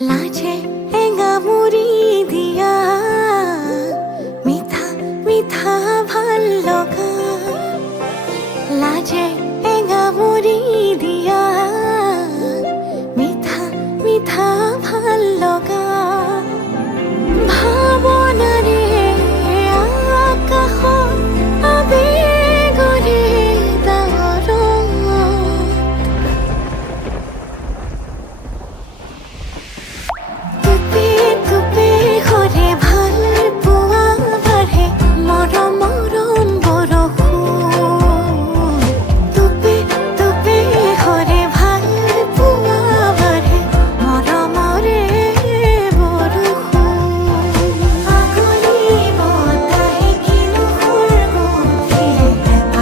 লাজে এঙ্গা মুড়ি দিয়া মিঠা মিঠা ভাল লগা লাজে এঙ্গা মুড়ি দিয়া মিঠা মিঠা ভাল লগা ভাৱনাৰে আকাশত আবেগৰে ডাৱৰত টুপি টুপি সৰে ভাল পোৱা বাঢ়ে মৰম মৰম বৰষুণ টুপি টুপি সৰে ভাল পোৱা বাঢ়ে মৰমৰে বৰষুণ আগুৰি বতাহে কিনো সুৰগুঠিলে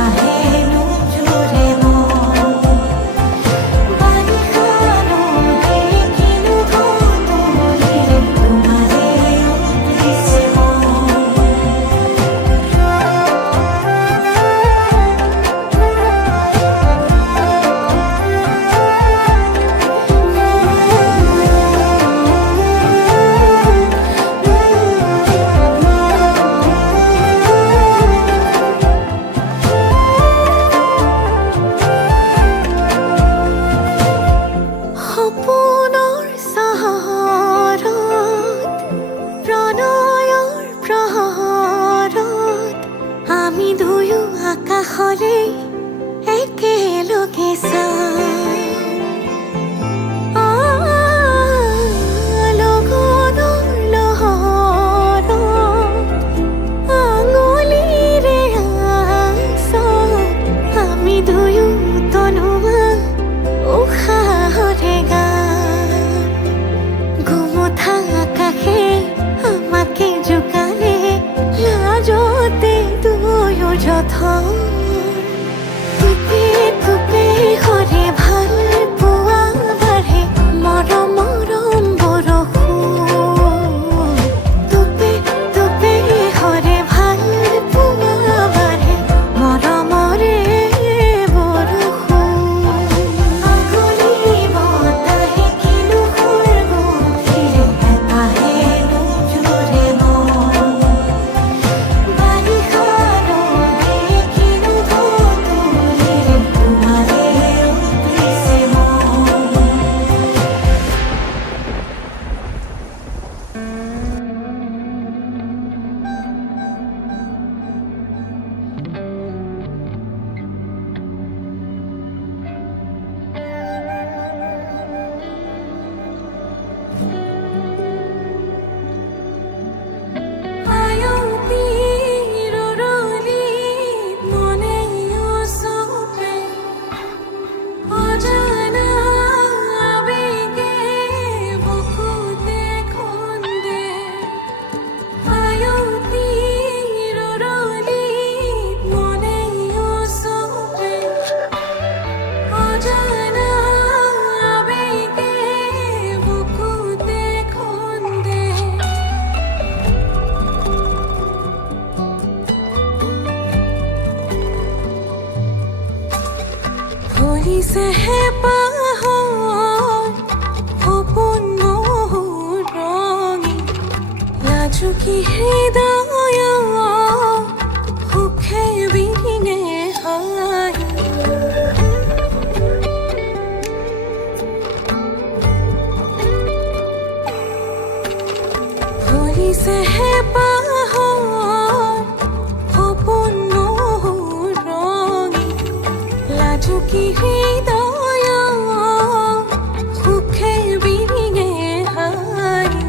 আহে নোজোৰে মন বাৰিষা ৰ'দে কিনো গধূলিৰে তোমাৰে উঠিছে সপোনৰ চহৰত প্ৰণয়ৰ প্ৰহৰত আমি দুয়ো আকাশলে একেলগে লগনৰ লহৰত আঙুলিৰে আঁচত আমি দুয়ো তনুৱা উশাহৰে গান গোমোঠা আকাশে আমাকে জোকানে লাজতে দুয়ো যথন টুপি টুপি সৰে ভাল পোৱা বাঢ়ে মৰম মৰম বৰষুণ টুপি টুপি সৰে ভাল পোৱা বাঢ়ে মৰমৰে বৰষুণ আগুৰি বতাহে কিনো সুৰগুঠিলে আহে নোজোৰে মন বাৰিষা ৰ'দে কিনো গধূলিৰে তোমাৰে উঠিছে মন আয়তিৰ ৰলিত মনে উচপে অজানা আবেগে বুকুতে খুন্দে আয়তিৰ ৰলিত মনে উচপে অজানা আবেগে বুকুতে খুন্দে ভৰিছেহে পাহৰ সপোন মোৰ ৰঙি লাজুকী হৃদয় সুখে বিনে হাঁহি ভৰিছেহে পাহৰ সপোন মোৰ ৰঙি লাজুকী হৃদয় সুখে বিনে হাঁহি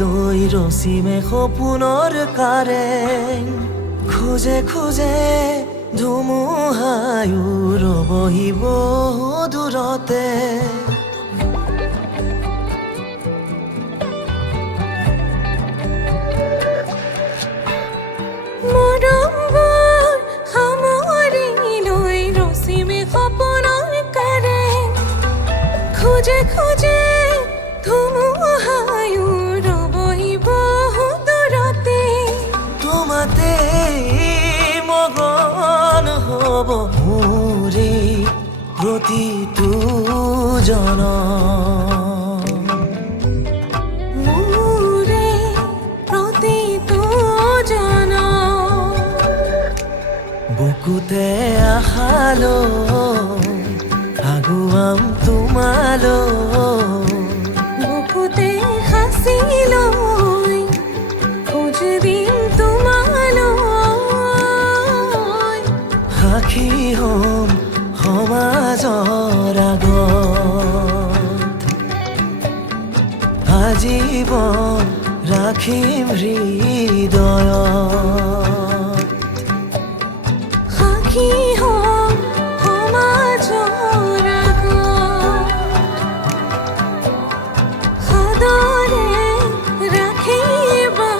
লৈ ৰচিমে সপোনৰ কাৰেং খোজে খোজে ধুমুহায়ো ৰবহিব দূৰতে মৰমবোৰ সামৰি লৈ ৰচিমে সপোনৰ কাৰেং খোজে খোজে ধুমুহায়ো ৰবহিব দূৰতে তোমাতে মগন হ'ব মোৰে প্ৰতিটো জনম মোৰে প্ৰতিটো জনম বুকুতে আশালৈ আগুৱাম তোমালৈ বুকুতে সাঁচি লৈ খোজ দিম তোমালৈ সাক্ষী হ'ম সমাজৰ আগত আজীৱন ৰাখিম হৃদয়ত সাক্ষী হ'ম সমাজৰ আগত সাদৰে ৰাখিবা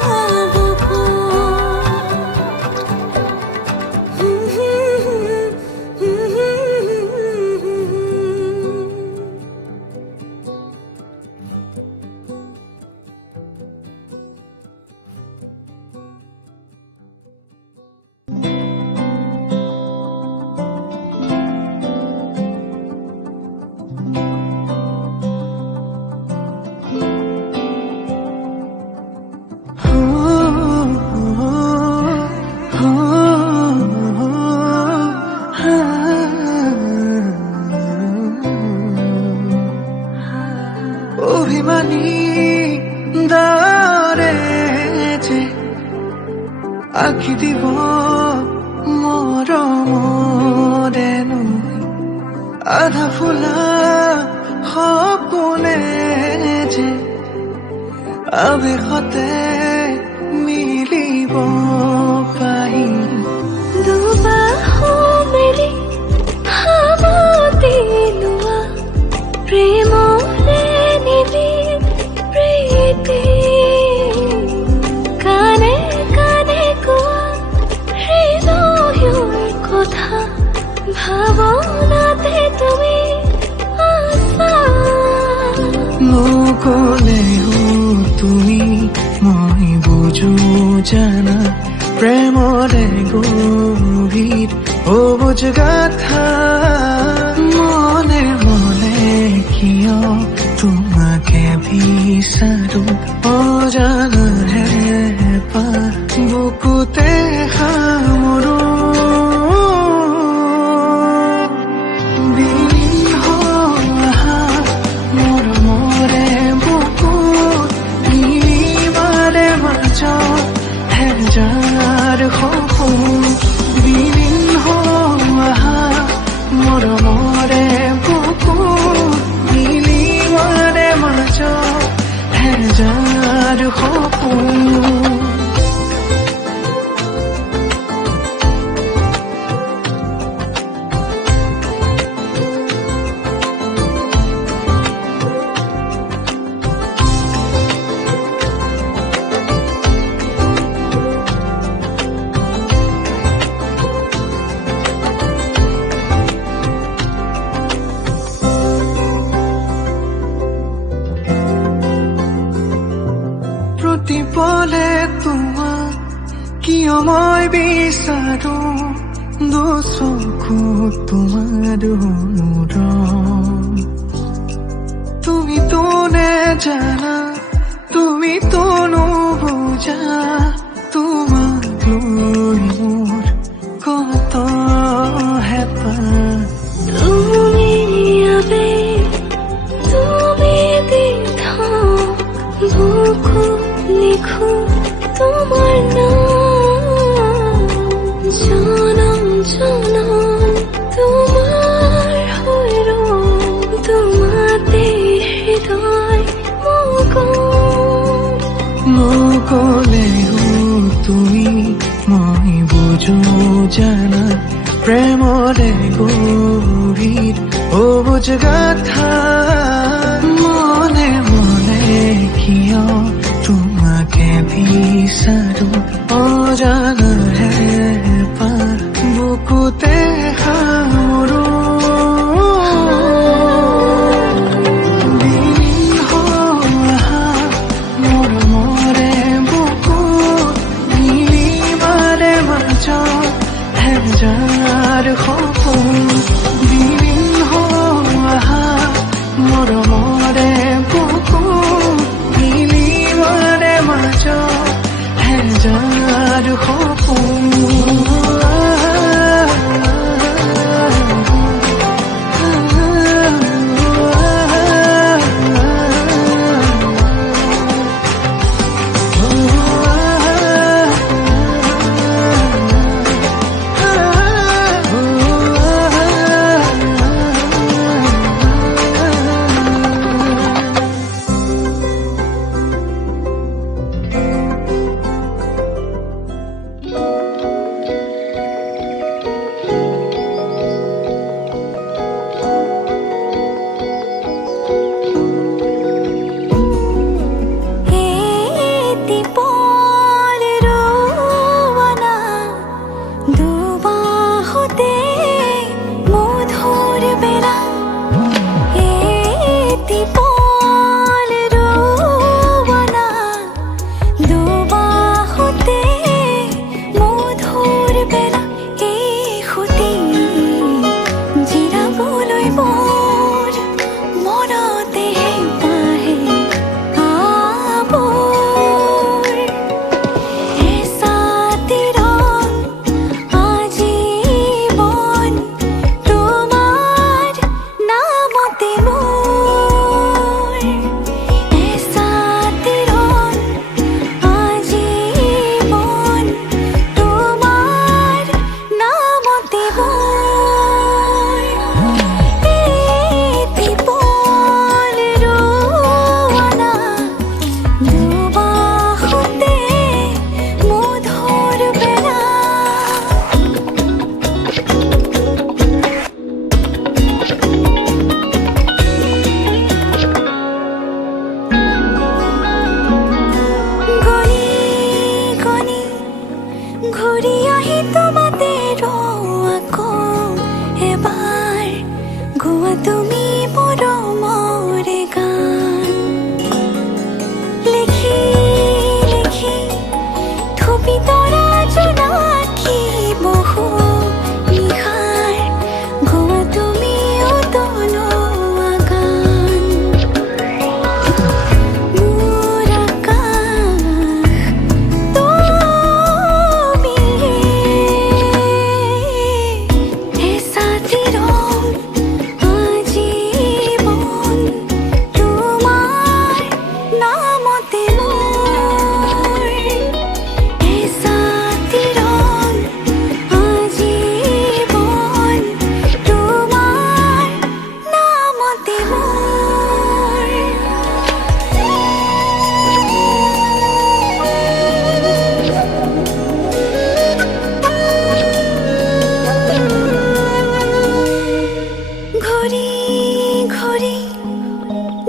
অভিমানী দাৰে যে আঁকি দিব মৰমৰেনো আধা ফুলা সপোনে যে আৱেশতে মিলিব পাহি দুবাহু মেলি সামতি লোৱা প্ৰেমৰে নিবি প্ৰীতি কানে কানে কোৱা হৃদয়ৰ কথা ভাৱনাতে তুমি আছা নকলেও তুমি মই বুজো জানা প্ৰেমৰে গভীৰ অবুজ গাথা মনে মনে কিয় তোমাকে বিচাৰো অজানাহে পা বুকুতে সামৰো বিলীন হোৱা মৰমৰে বুকুত নিবাৰে মাজত হেজাৰ সপোন বিলীন হোৱা মৰমৰে বুকুত নিবাৰে মাজত হেজাৰ সপোন প্ৰতিপলে তোমাক কিয় মই বিচাৰো দুচকু তোমাৰ মৰম তুমিতো নেজানা তুমিতো নুবুজা তোমাক লৈ মোৰ কত হেঁপাহ তুমি আবেগ তুমি দিন বুকু লিখো তোমার নাম জনম জনম তোমার হইরম তোমাতে হৃদয় মগন নকলেও তুমি মই বুজো জানা প্ৰেমৰে গভীৰ অবুজ গাথা মনে মনে কিয় তোমাকে বিচাৰো অজানাহে পাৰ বুকুতে সামৰো যাৰ সপোন দিন হোৱা মৰমৰে বুকুত মিলিবৰে মাজত হেজাৰ সপোন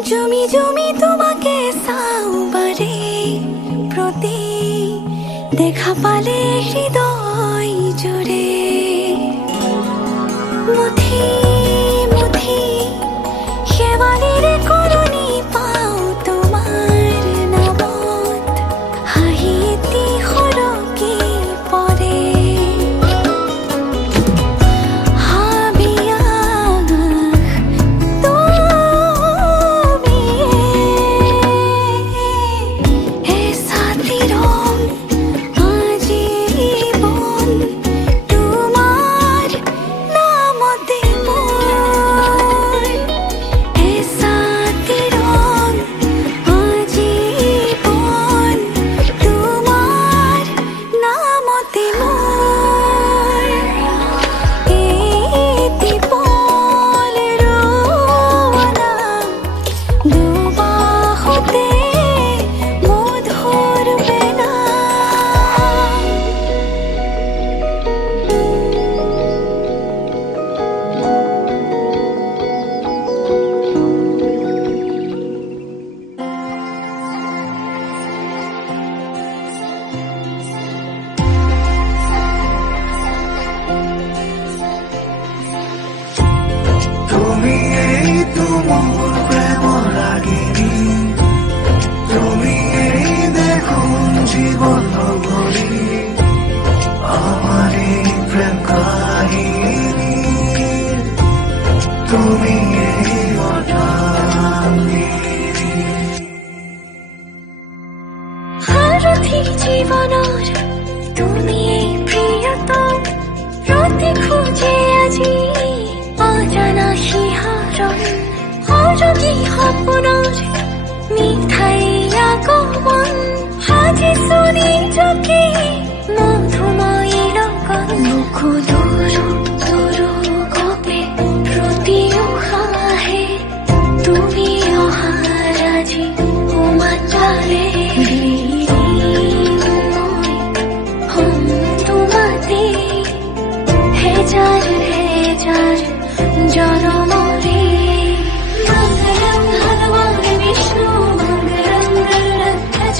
জমি জমি তোমাকে চাও বাৰে প্ৰতি দেখা পালে হৃদয় জুৰে মুঠি মুঠি শেৱালিৰে কৰণী পাও তোমাৰ নামত হাঁহি এটি সৰকি পৰে তোমাৰ নামতে মোৰ প্ৰেমৰ ৰাগিনী তুমিয়েই দেখোন জীৱন নগৰী আমাৰ এই প্ৰেম কাহিনী তুমিয়েই অৰ্ধাংগিনী সাৰথি জীৱনৰ তুমিয়েই প্ৰিয়তম ৰাতি খোজে আজি অজানা শিহৰণ সৰগী সপোনৰ মিঠাই আগমন সাজিছো নিজকে মধুময়ী লগত মোকো দূৰো দূৰো গপে প্ৰতি উশাহে তুমি অহাৰ আজি উমাতাৰে তোমাতে হেজাৰ হেজাৰ জনমৰে মঙ্গলম ভগৱান বিষ্ণু মঙ্গলম গৰুড়ধ্বজ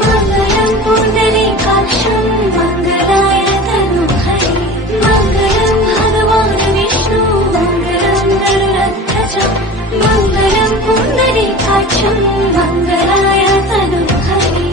মঙ্গলম পুণ্ডৰীকাক্ষং মঙ্গলায় তনুহৰি মঙ্গলম ভগৱান বিষ্ণু মঙ্গলম গৰুড়ধ্বজ মঙ্গলম পুণ্ডৰীকাক্ষং মঙ্গলায় তনুহৰি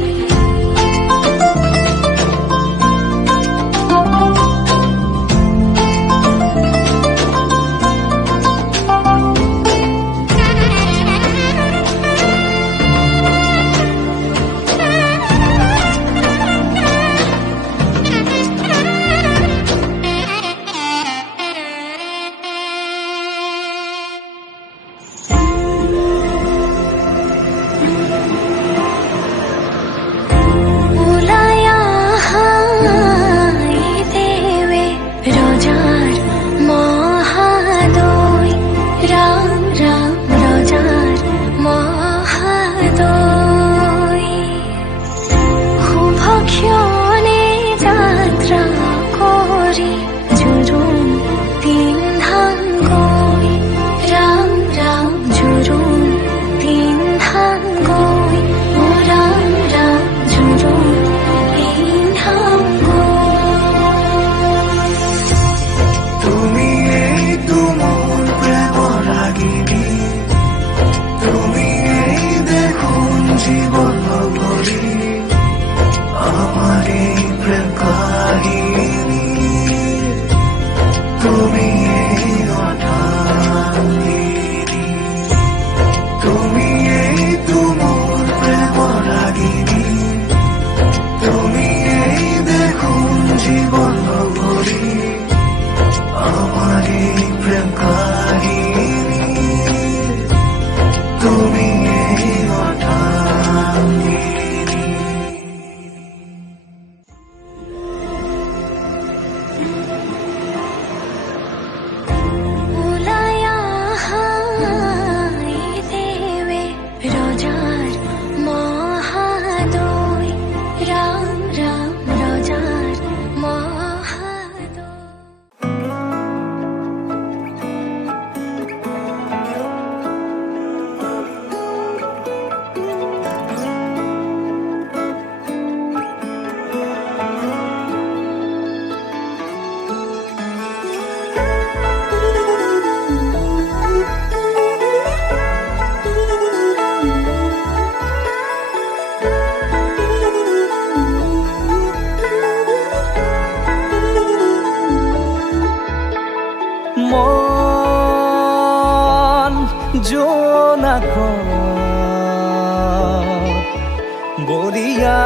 বৰিয়া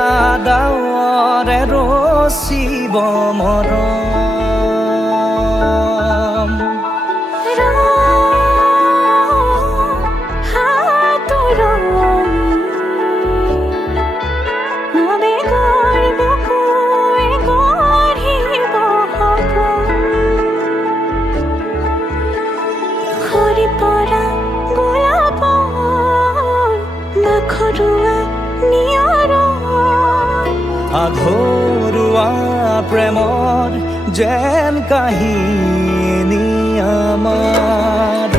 ডাৱৰে ৰচিব মৰম আধৰুৱা প্ৰেমৰ যেন কাহিনী আমাৰ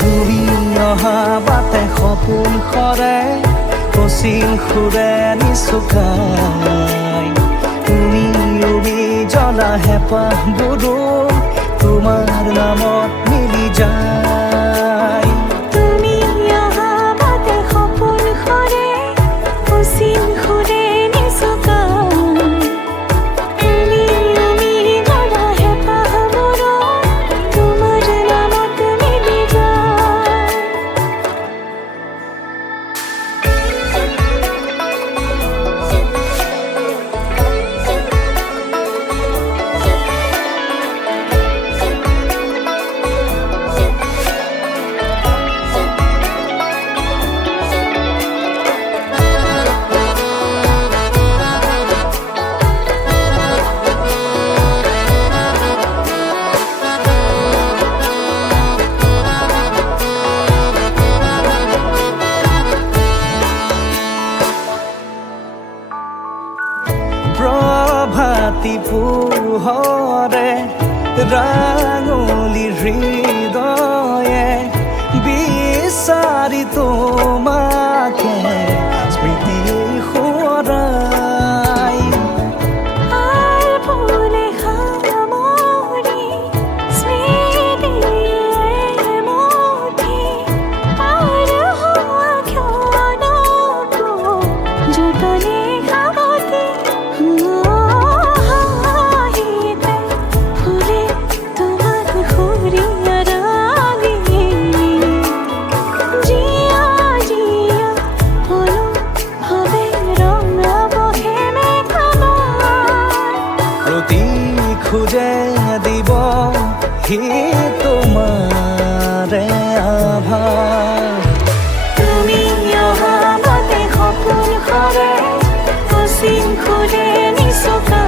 তুমি অহা বাটে সপোন সৰে কচিল সুৰে নিচুকাই তুমি উবি জ্বলা হেঁপাহবোৰো তোমাৰ নামত মিলি যায় ৰাতি পোহৰে ৰাঙলী হৃদয়ে বিচাৰি তোমাকে স্মৃতিয়ে সোঁৱৰাই আৰ ভুলে সামৰি স্মৃতিয়ে মুঠি পাৰ হোৱা ক্ষণকো যতনে সাৱটি হাঁহিতে ফুলে তোমাক সুৰিয়াৰালি জিয়া জিয়া হলো হবে ৰঙাব হেমে প্ৰতি খোজে দিব সি তোমাৰে আভাস তুমি অহা বাটে সপোন সৰে অসীম খুলে নিচকা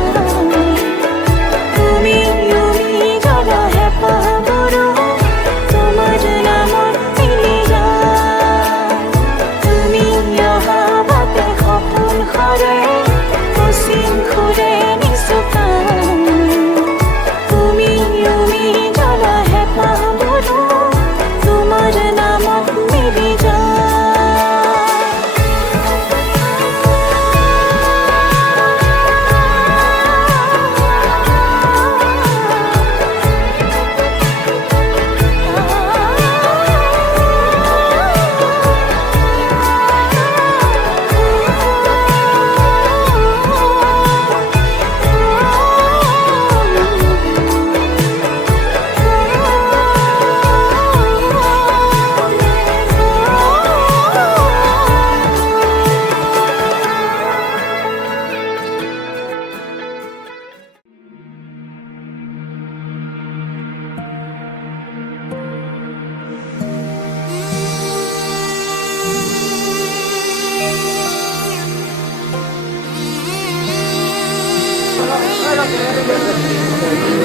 তুমি জ্বলা হেঁপাহবোৰো তোমাৰ নামত মিলি যায় তুমি অহা বাটে সপোন সৰে অসীম খুলে নিচকা তুমি জ্বলা হেঁপাহবোৰো তোমাৰ নামত মিলি যায়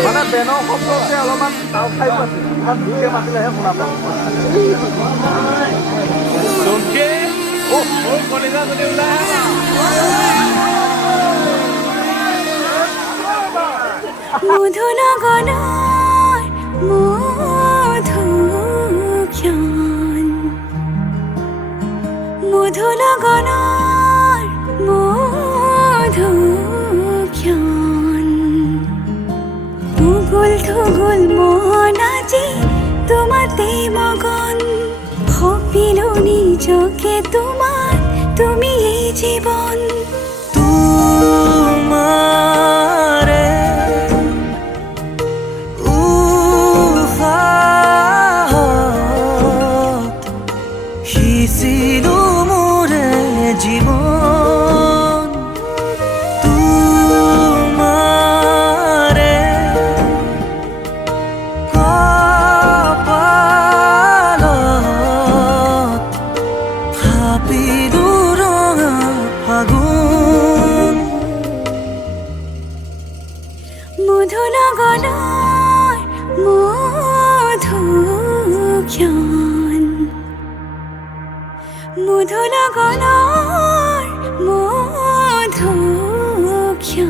মানে বেনৰ শব্দতে অলপমান তাল খাই পাইছে ইমান ধুনীয়া মাতিলেহে শুনা পাওঁ মধুনগৰৰ মধুক্ষণ মধুনগৰৰ মধুক্ষণ উগুল থুগুল মন আজি তোমাতে মগন সপিলো নিজকে তোমাৰ তুমি এই জীৱন তোমাৰে উশাহত সিঁচিলো মোৰে জীৱন তোমাৰে কপালত থাপিলো ৰঙা ফাগুন মধুনগৰৰ মধুক্ষণ মধুনগৰৰ মধুক্ষণ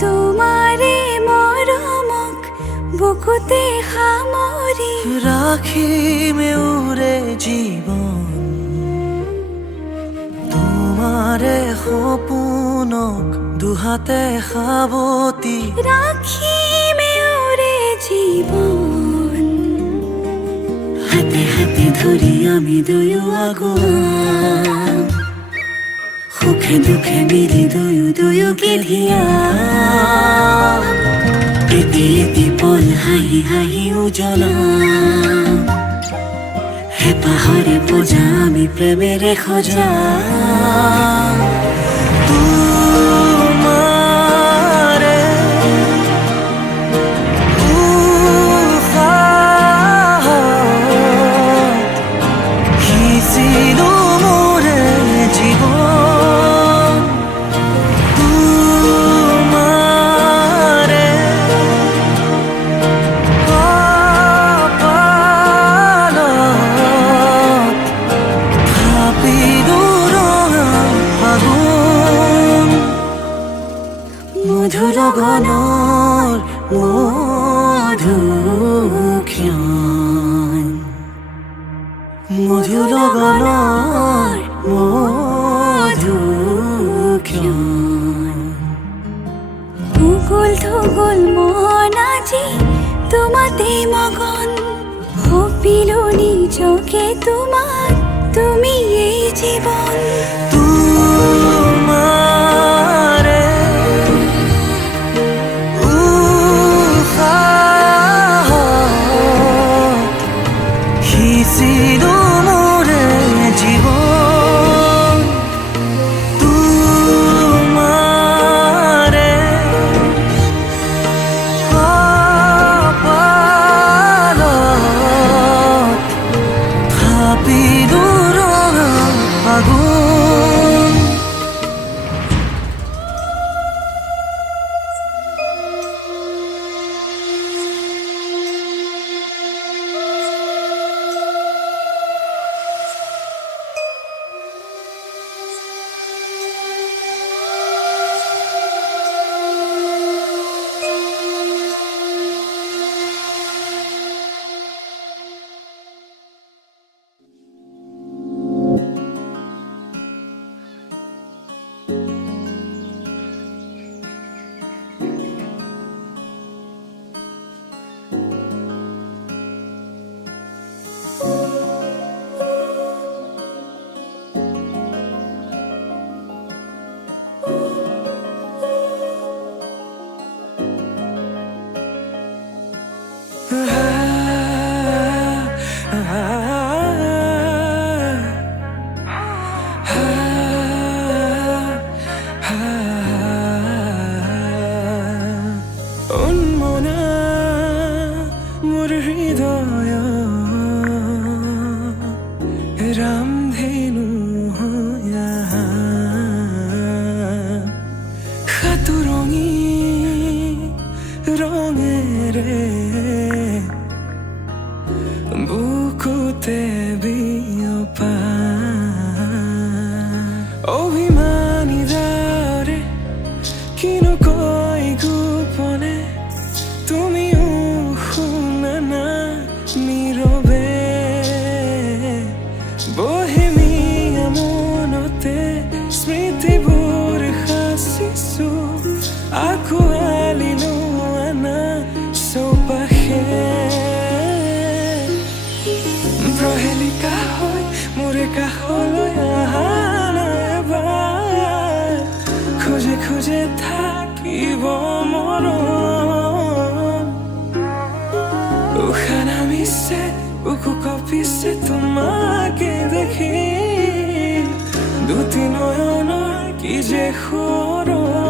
তোমাৰে মৰমক বুকুতে সামৰি ৰাখিমে উৰে জীৱন তোমাৰে সপোনক দুহাতে সাৱটি ৰাখিমে উৰে জীৱন হাতে হাতে ধৰি আমি দুয়ো আগুৱা সুখে দুখে মিলি দুয়োকে ধিয়া এটি এটি পল হাঁহি হাঁহি উজ্বলা হেঁপাহৰে পূজা আমি প্ৰেমেৰে সজা তোমাৰে উশাহ মধু লগনৰ মধুক্ষণ উগুল থুগুল মন আজি তোমাতে মগন ভাবিলো নিজকে তোমাৰ তুমি এই জীবন তোমাৰে উশাহত সিঁচিলো মোৰে জীৱন তোমাৰে কপালত থাপিলো ৰঙা আগুন উন্মনা মোৰ হৃদয় ৰামধেনু হৈয়া সাতুৰঙী ৰঙেৰে বুকুতে বিয়পা অভিমানী দৰে কিনো কৈ গোপনে তুমিও শুনা না নীৰৱে বহেমিয়া মনতে স্মৃতিবোৰ সাঁচিছো আঁকোৱালিলো আনা চৌপাশে প্ৰহেলিকা হৈ মোৰে কাষলৈ আহা এবাৰ খোজে খোজে থাকিব মৰম উশাহ নামিছে বুকু কঁপিছে তোমাকে দেখি দুটি নয়নৰ কি যে সৰল